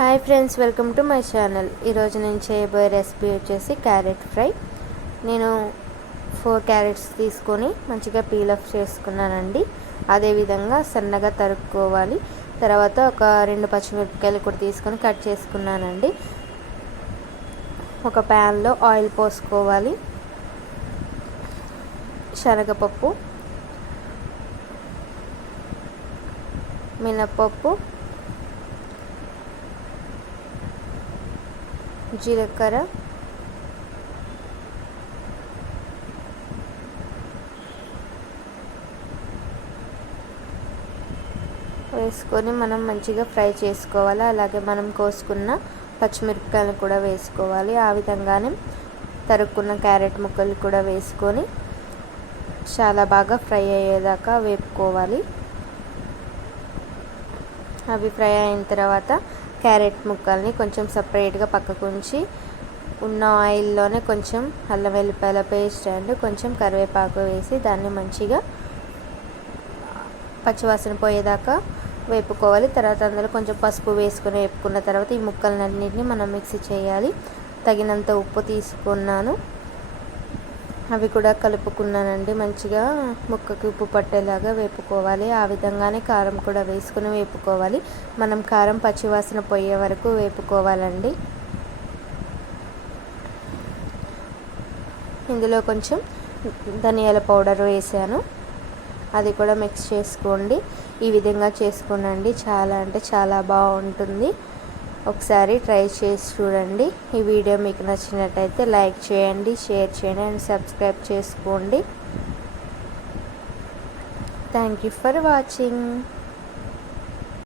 Hi friends, welcome to my channel. ఈరోజు నేను చేయబోయే రెసిపీ వచ్చేసి క్యారెట్ ఫ్రై. నేను 4 క్యారెట్స్ తీసుకొని మంచిగా పీల్ ఆఫ్ చేసుకున్నానండి. అదేవిధంగా సన్నగా తరుక్కోవాలి. తర్వాత ఒక 2 పచ్చిమిరపకాయలు కూడా తీసుకొని కట్ చేసుకున్నానండి. ఒక ప్యాన్లో ఆయిల్ పోసుకోవాలి. శనగపప్పు, మినప్పప్పు, జీలకర్ర, వేసుకొని మనం మంచిగా ఫ్రై చేసుకోవాలి. అలాగే మనం కోసుకున్న పచ్చిమిరపకాయలు కూడా వేసుకోవాలి. ఆ విధంగానే తరుక్కున్న క్యారెట్ ముక్కలు కూడా వేసుకొని చాలా బాగా ఫ్రై అయ్యేదాకా వేపుకోవాలి. అవి ఫ్రై అయిన తర్వాత క్యారెట్ ముక్కల్ని కొంచెం సపరేట్గా పక్కకు ఉంచి ఉన్న ఆయిల్లోనే కొంచెం అల్లం వెల్లిపాయల పేస్ట్ అండ్ కొంచెం కరివేపాకు వేసి దాన్ని మంచిగా పచ్చివాసన పోయేదాకా వేపుకోవాలి. తర్వాత అందులో కొంచెం పసుపు వేసుకొని వేపుకున్న తర్వాత ఈ ముక్కలన్నింటినీ మనం మిక్సీ చేయాలి. తగినంత ఉప్పు తీసుకున్నాను, అవి కూడా కలుపుకున్నానండి. మంచిగా ముక్కకి ఉప్పు పట్టేలాగా వేపుకోవాలి. ఆ విధంగానే కారం కూడా వేసుకుని వేపుకోవాలి. మనం కారం పచ్చివాసన పోయే వరకు వేపుకోవాలండి. ఇందులో కొంచెం ధనియాల పౌడర్ వేసాను, అది కూడా మిక్స్ చేసుకోండి. ఈ విధంగా చేసుకోనండి, చాలా అంటే చాలా బాగుంటుంది. ఒకసారి ట్రై చేసి చూడండి. ఈ వీడియో మీకు నచ్చినట్టయితే లైక్ చేయండి, షేర్ చేయండి అండ్ సబ్స్క్రైబ్ చేసుకోండి. Thank you for watching.